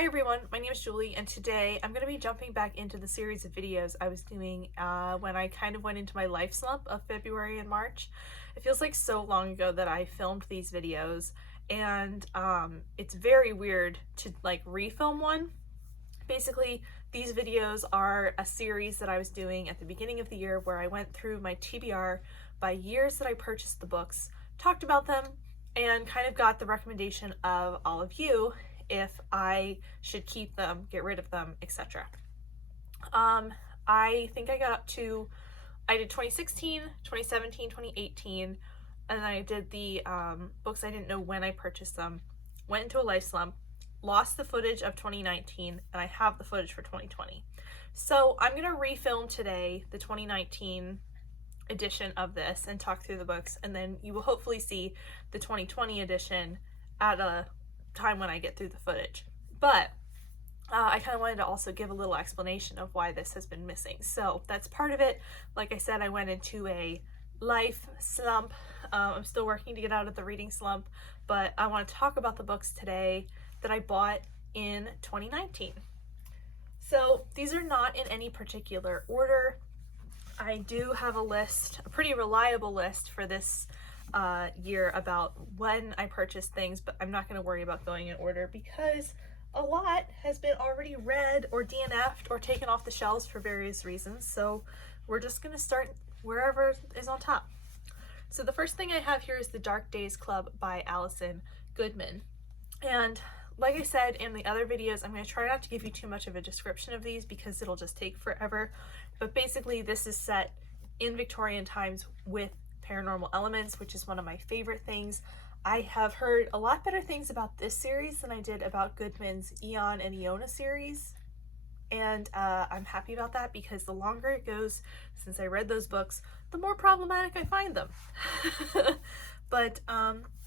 Hi everyone, my name is Julie, and today I'm going to be jumping back into the series of videos I was doing when I kind of went into my life slump of February and March. It feels like so long ago that I filmed these videos, and it's very weird to like refilm one. Basically, these videos are a series that I was doing at the beginning of the year where I went through my TBR by years that I purchased the books, talked about them, and kind of got the recommendation of all of you if I should keep them, get rid of them, etc. I think I got up to, I did 2016, 2017, 2018, and I did the books I didn't know when I purchased them, went into a life slump, lost the footage of 2019, and I have the footage for 2020. So I'm going to refilm today the 2019 edition of this and talk through the books, and then you will hopefully see the 2020 edition at a time when I get through the footage. But I kind of wanted to also give a little explanation of why this has been missing. So that's part of it. Like I said, I went into a life slump. I'm still working to get out of the reading slump, but I want to talk about the books today that I bought in 2019. So these are not in any particular order. I do have a list, a pretty reliable list for this year about when I purchased things, but I'm not going to worry about going in order because a lot has been already read or DNF'd or taken off the shelves for various reasons. So we're just going to start wherever is on top. So the first thing I have here is The Dark Days Club by Allison Goodman. And like I said in the other videos, I'm going to try not to give you too much of a description of these because it'll just take forever. But basically this is set in Victorian times with paranormal elements, which is one of my favorite things. I have heard a lot better things about this series than I did about Goodman's Eon and Iona series. And I'm happy about that because the longer it goes since I read those books, the more problematic I find them. But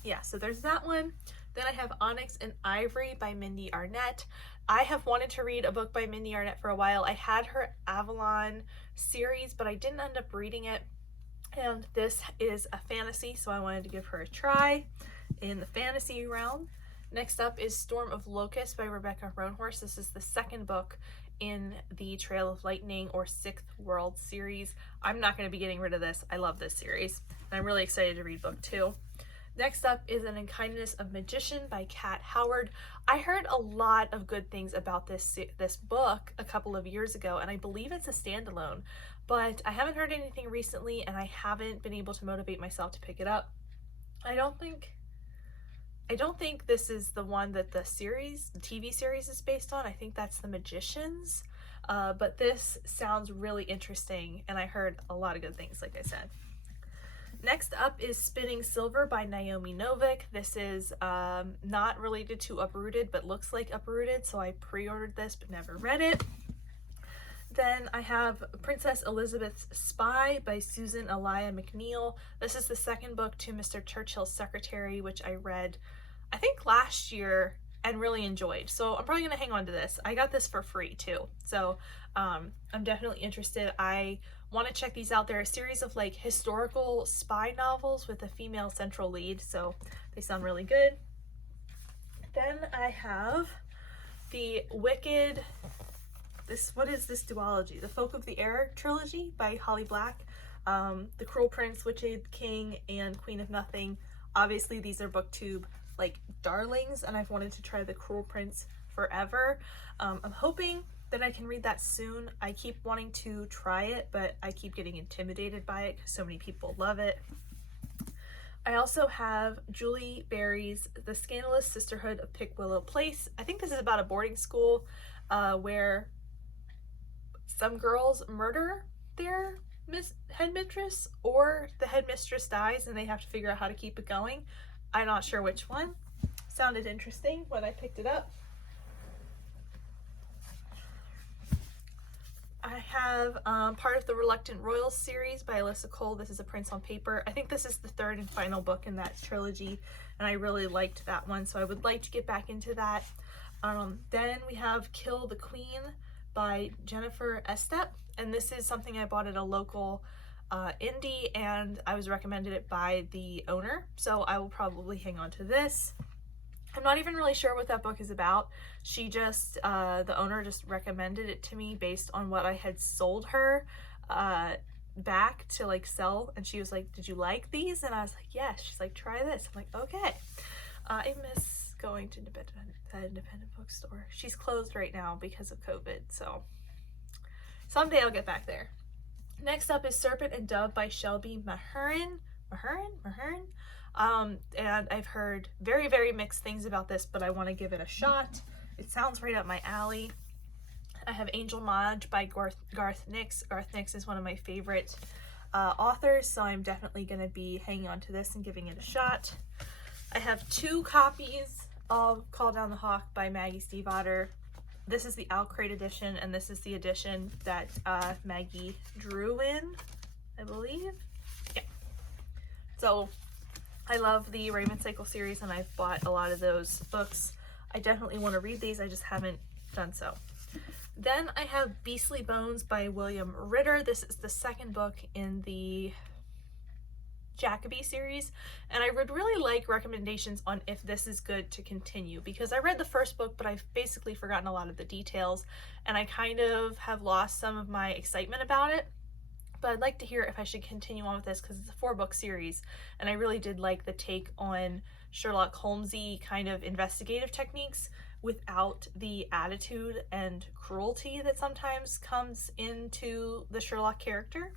yeah, so there's that one. Then I have Onyx and Ivory by Mindy Arnett. I have wanted to read a book by Mindy Arnett for a while. I had her Avalon series, but I didn't end up reading it. And this is a fantasy, so I wanted to give her a try in the fantasy realm. Next up is Storm of Locusts by Rebecca Roanhorse. This is the second book in the Trail of Lightning or Sixth World series. I'm not going to be getting rid of this. I love this series, and I'm really excited to read book 2. Next up is An Unkindness of Magician by Kat Howard. I heard a lot of good things about this book a couple of years ago, and I believe it's a standalone, but I haven't heard anything recently, and I haven't been able to motivate myself to pick it up. I don't think this is the one that the TV series is based on. I think that's The Magicians, but this sounds really interesting, and I heard a lot of good things, like I said. Next up is Spinning Silver by Naomi Novik. This is not related to Uprooted, but looks like Uprooted, so I pre-ordered this but never read it. Then I have Princess Elizabeth's Spy by Susan Elia McNeill. This is the second book to Mr. Churchill's Secretary, which I read, I think last year and really enjoyed. So I'm probably going to hang on to this. I got this for free too. So I'm definitely interested. I want to check these out. They're a series of like historical spy novels with a female central lead, so they sound really good. Then I have the Wicked, what is this duology? The Folk of the Air trilogy by Holly Black. The Cruel Prince, Witched King, and Queen of Nothing. Obviously these are booktube like darlings, and I've wanted to try The Cruel Prince forever. I'm hoping that I can read that soon. I keep wanting to try it, but I keep getting intimidated by it because so many people love it. I also have Julie Berry's The Scandalous Sisterhood of Pick Willow Place. I think this is about a boarding school where some girls murder their headmistress, or the headmistress dies and they have to figure out how to keep it going. I'm not sure which one. Sounded interesting when I picked it up. I have part of the Reluctant Royals series by Alyssa Cole. This is A Prince on Paper. I think this is the third and final book in that trilogy, and I really liked that one, so I would like to get back into that. Then we have Kill the Queen by Jennifer Estep, and this is something I bought at a local indie, and I was recommended it by the owner, so I will probably hang on to this. I'm not even really sure what that book is about. She just, the owner just recommended it to me based on what I had sold her back to like sell, and she was like, did you like these? And I was like, yes. She's like, try this. I'm like, okay. I miss going to the independent bookstore. She's closed right now because of COVID, so someday I'll get back there. Next up is Serpent and Dove by Shelby Mahern. And I've heard very, very mixed things about this, but I want to give it a shot. It sounds right up my alley. I have Angel Maj by Garth Nix. Garth Nix is one of my favorite authors, so I'm definitely going to be hanging on to this and giving it a shot. I have 2 copies of Call Down the Hawk by Maggie Stiefvater. This is the Outcrate edition, and this is the edition that Maggie drew in, I believe. Yeah. So I love the Raven Cycle series, and I've bought a lot of those books. I definitely want to read these, I just haven't done so. Then I have Beastly Bones by William Ritter. This is the second book in the Jacoby series, and I would really like recommendations on if this is good to continue, because I read the first book, but I've basically forgotten a lot of the details, and I kind of have lost some of my excitement about it. But I'd like to hear if I should continue on with this, because it's a 4-book series, and I really did like the take on Sherlock Holmesy kind of investigative techniques without the attitude and cruelty that sometimes comes into the Sherlock character.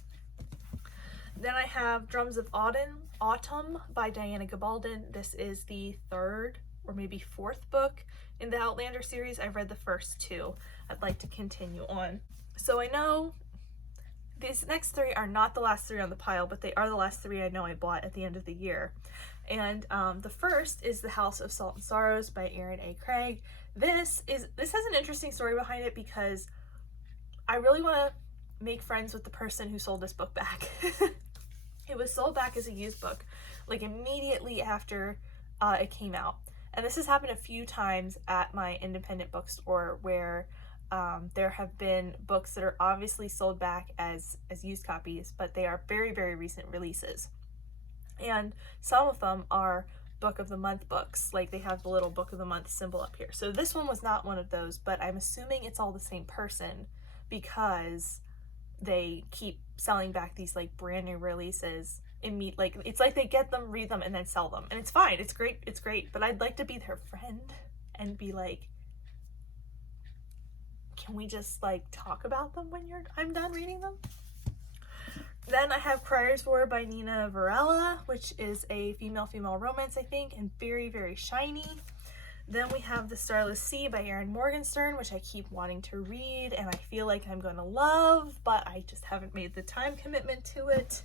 Then I have Drums of Autumn by Diana Gabaldon. This is the 3rd or maybe 4th book in the Outlander series. I've read the first 2. I'd like to continue on. So I know these next 3 are not the last 3 on the pile, but they are the last 3 I know I bought at the end of the year. And the first is The House of Salt and Sorrows by Aaron A. Craig. This has an interesting story behind it, because I really want to make friends with the person who sold this book back. It was sold back as a used book, like immediately after it came out. And this has happened a few times at my independent bookstore, where there have been books that are obviously sold back as used copies, but they are very, very recent releases. And some of them are Book of the Month books, like they have the little Book of the Month symbol up here. So this one was not one of those, but I'm assuming it's all the same person, because they keep selling back these like brand new releases like it's like they get them, read them, and then sell them, and it's fine, it's great, but I'd like to be their friend and be like, can we just like talk about them when I'm done reading them? Then I have Crier's War by Nina Varela, which is a female romance, I think, and very, very shiny. Then we have The Starless Sea by Erin Morgenstern, which I keep wanting to read, and I feel like I'm going to love, but I just haven't made the time commitment to it.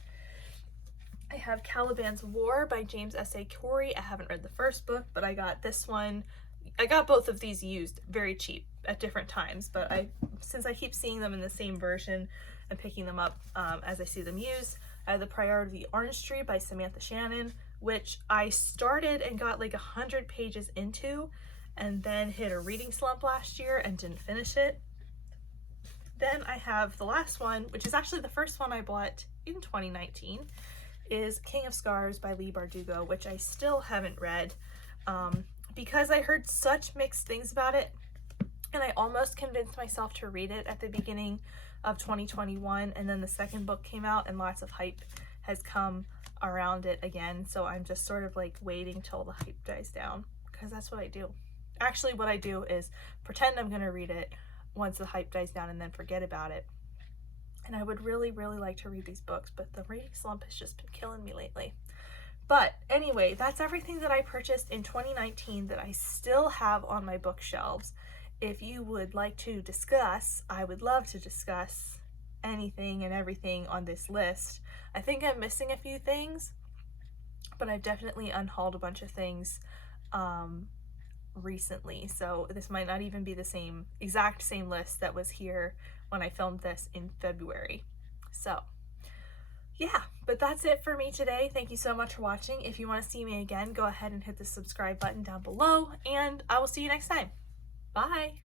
I have Caliban's War by James S.A. Corey. I haven't read the first book, but I got this one. I got both of these used very cheap at different times, but since I keep seeing them in the same version and picking them up as I see them used. I have The Priority of the Orange Tree by Samantha Shannon, which I started and got like 100 pages into, and then hit a reading slump last year and didn't finish it. Then I have the last one, which is actually the first one I bought in 2019, is King of Scars by Leigh Bardugo, which I still haven't read because I heard such mixed things about it, and I almost convinced myself to read it at the beginning of 2021, and then the second book came out and lots of hype has come around it again, so I'm just sort of like waiting till the hype dies down, because that's what I do. Actually, what I do is pretend I'm going to read it once the hype dies down and then forget about it. And I would really, really like to read these books, but the reading slump has just been killing me lately. But anyway, that's everything that I purchased in 2019 that I still have on my bookshelves. If you would like to discuss, I would love to discuss anything and everything on this list. I think I'm missing a few things, but I've definitely unhauled a bunch of things recently, so this might not even be the exact same list that was here when I filmed this in February. So yeah, but that's it for me today. Thank you so much for watching. If you want to see me again, go ahead and hit the subscribe button down below, and I will see you next time. Bye!